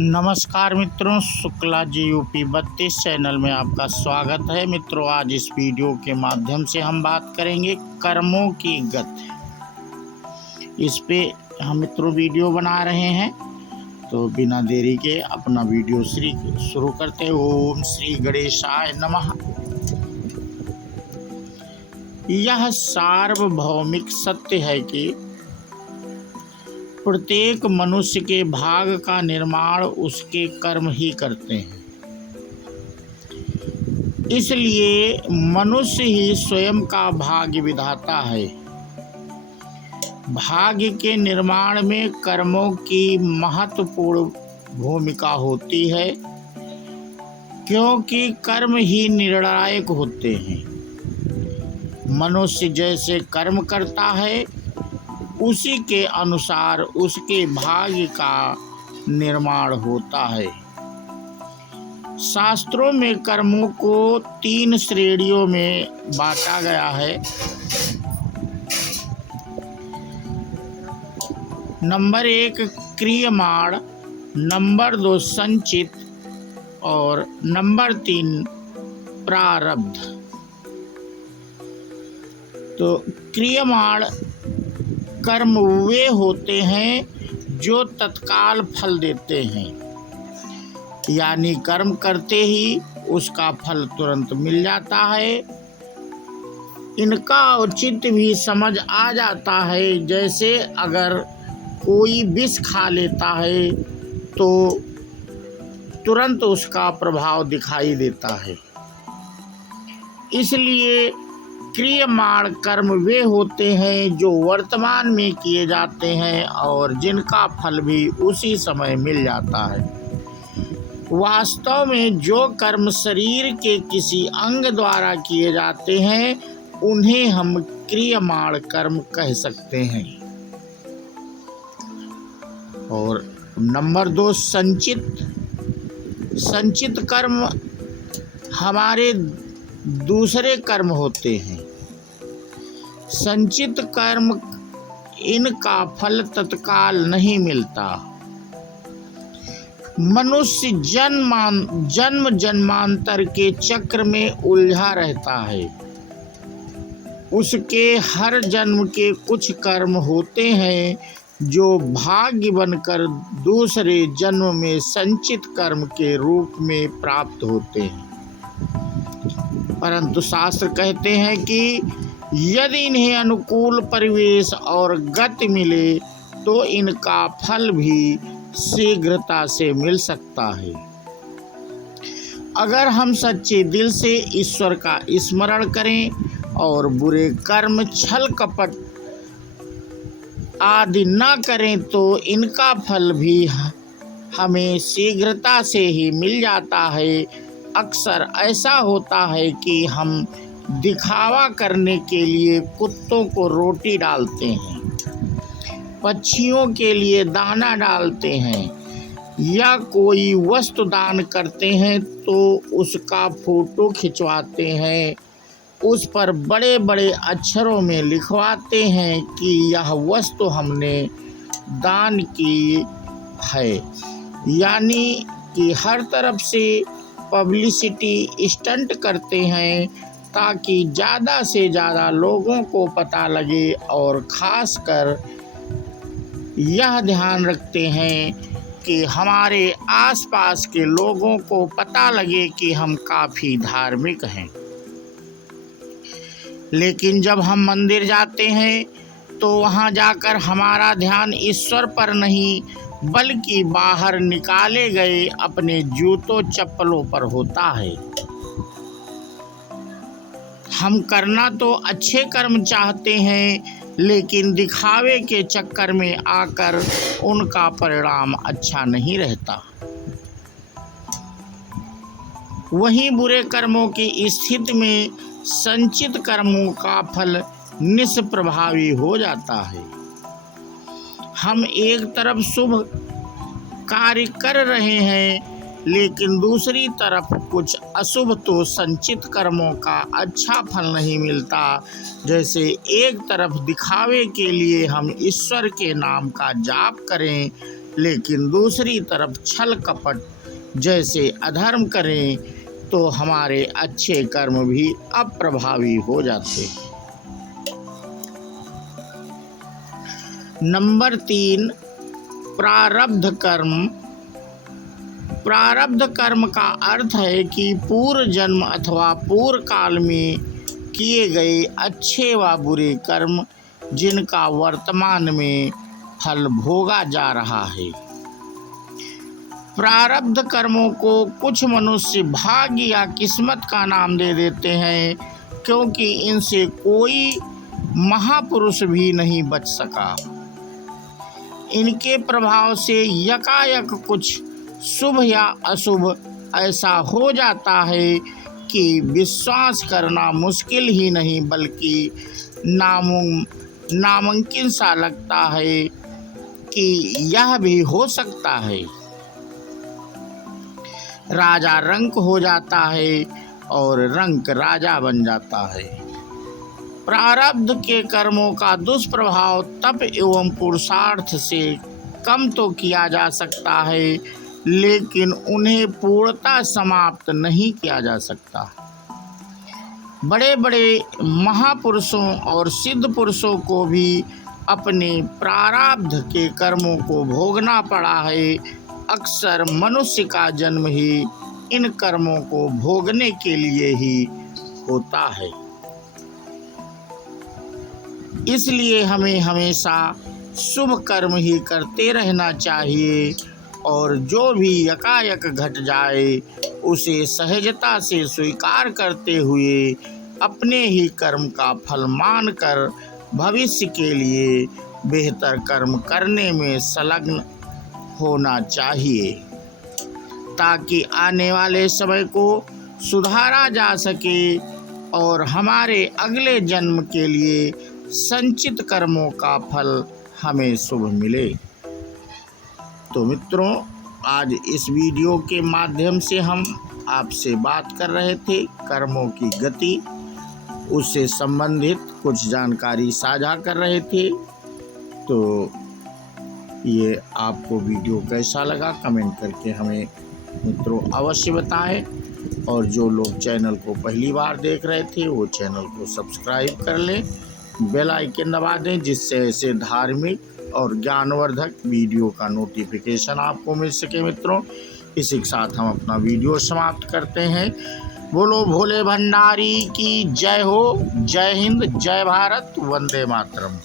नमस्कार मित्रों, Shukla ji UP 32 channel में आपका स्वागत है। मित्रों, आज इस वीडियो के माध्यम से हम बात करेंगे कर्मों की गति। इस पे हम मित्रों वीडियो बना रहे हैं, तो बिना देरी के अपना वीडियो शुरू करते हैं। ओम श्री गणेशाय नमः। यह सार्वभौमिक सत्य है कि प्रत्येक मनुष्य के भाग का निर्माण उसके कर्म ही करते हैं। इसलिए मनुष्य ही स्वयं का भाग्य विधाता है। भाग्य के निर्माण में कर्मों की महत्वपूर्ण भूमिका होती है, क्योंकि कर्म ही निर्णायक होते हैं। मनुष्य जैसे कर्म करता है, उसी के अनुसार उसके भाग्य का निर्माण होता है। शास्त्रों में कर्मों को 3 श्रेणियों में बांटा गया है। नंबर 1 क्रियमाण, नंबर 2 संचित और नंबर 3 प्रारब्ध। तो क्रियमाण कर्म वे होते हैं जो तत्काल फल देते हैं, यानी कर्म करते ही उसका फल तुरंत मिल जाता है। इनका औचित्य भी समझ आ जाता है। जैसे अगर कोई विष खा लेता है तो तुरंत उसका प्रभाव दिखाई देता है। इसलिए क्रियमाण कर्म वे होते हैं जो वर्तमान में किए जाते हैं और जिनका फल भी उसी समय मिल जाता है। वास्तव में जो कर्म शरीर के किसी अंग द्वारा किए जाते हैं, उन्हें हम क्रियमाण कर्म कह सकते हैं। और नंबर 2 संचित कर्म हमारे दूसरे कर्म होते हैं। संचित कर्म इनका फल तत्काल नहीं मिलता। मनुष्य जन्म जन्मांतर के चक्र में उलझा रहता है। उसके हर जन्म के कुछ कर्म होते हैं जो भाग्य बनकर दूसरे जन्म में संचित कर्म के रूप में प्राप्त होते हैं। परंतु शास्त्र कहते हैं कि यदि इन्हें अनुकूल परिवेश और गति मिले तो इनका फल भी शीघ्रता से मिल सकता है। अगर हम सच्चे दिल से ईश्वर का स्मरण करें और बुरे कर्म, छल कपट आदि न करें तो इनका फल भी हमें शीघ्रता से ही मिल जाता है। अक्सर ऐसा होता है कि हम दिखावा करने के लिए कुत्तों को रोटी डालते हैं, पक्षियों के लिए दाना डालते हैं, या कोई वस्तु दान करते हैं तो उसका फोटो खिंचवाते हैं, उस पर बड़े बड़े अक्षरों में लिखवाते हैं कि यह वस्तु हमने दान की है। यानी कि हर तरफ से पब्लिसिटी स्टंट करते हैं ताकि ज़्यादा से ज़्यादा लोगों को पता लगे, और ख़ासकर यह ध्यान रखते हैं कि हमारे आसपास के लोगों को पता लगे कि हम काफ़ी धार्मिक हैं। लेकिन जब हम मंदिर जाते हैं तो वहाँ जाकर हमारा ध्यान ईश्वर पर नहीं बल्कि बाहर निकाले गए अपने जूतों चप्पलों पर होता है। हम करना तो अच्छे कर्म चाहते हैं, लेकिन दिखावे के चक्कर में आकर उनका परिणाम अच्छा नहीं रहता। वहीं बुरे कर्मों की स्थिति में संचित कर्मों का फल निष्प्रभावी हो जाता है। हम एक तरफ शुभ कार्य कर रहे हैं, लेकिन दूसरी तरफ कुछ अशुभ, तो संचित कर्मों का अच्छा फल नहीं मिलता। जैसे एक तरफ दिखावे के लिए हम ईश्वर के नाम का जाप करें, लेकिन दूसरी तरफ छल कपट जैसे अधर्म करें तो हमारे अच्छे कर्म भी अप्रभावी हो जाते। नंबर 3, प्रारब्ध कर्म। प्रारब्ध कर्म का अर्थ है कि पूर्व जन्म अथवा पूर्व काल में किए गए अच्छे व बुरे कर्म जिनका वर्तमान में फल भोगा जा रहा है। प्रारब्ध कर्मों को कुछ मनुष्य भाग्य या किस्मत का नाम दे देते हैं, क्योंकि इनसे कोई महापुरुष भी नहीं बच सका। इनके प्रभाव से यकायक कुछ शुभ या अशुभ ऐसा हो जाता है कि विश्वास करना मुश्किल ही नहीं बल्कि नामुमकिन सा लगता है कि यह भी हो सकता है। राजा रंक हो जाता है और रंक राजा बन जाता है। प्रारब्ध के कर्मों का दुष्प्रभाव तप एवं पुरुषार्थ से कम तो किया जा सकता है, लेकिन उन्हें पूर्णतः समाप्त नहीं किया जा सकता। बड़े बड़े महापुरुषों और सिद्ध पुरुषों को भी अपने प्रारब्ध के कर्मों को भोगना पड़ा है। अक्सर मनुष्य का जन्म ही इन कर्मों को भोगने के लिए ही होता है। इसलिए हमें हमेशा शुभ कर्म ही करते रहना चाहिए और जो भी यकायक घट जाए उसे सहजता से स्वीकार करते हुए अपने ही कर्म का फल मानकर भविष्य के लिए बेहतर कर्म करने में संलग्न होना चाहिए, ताकि आने वाले समय को सुधारा जा सके और हमारे अगले जन्म के लिए संचित कर्मों का फल हमें शुभ मिले। तो मित्रों, आज इस वीडियो के माध्यम से हम आपसे बात कर रहे थे कर्मों की गति, उससे संबंधित कुछ जानकारी साझा कर रहे थे। तो ये आपको वीडियो कैसा लगा कमेंट करके हमें मित्रों अवश्य बताएं, और जो लोग चैनल को पहली बार देख रहे थे वो चैनल को सब्सक्राइब कर लें, बेल आइकन दबा दें, जिससे ऐसे धार्मिक और ज्ञानवर्धक वीडियो का नोटिफिकेशन आपको मिल सके। मित्रों, इसी के साथ हम अपना वीडियो समाप्त करते हैं। बोलो भोले भंडारी की जय हो। जय हिंद, जय भारत, वंदे मातरम।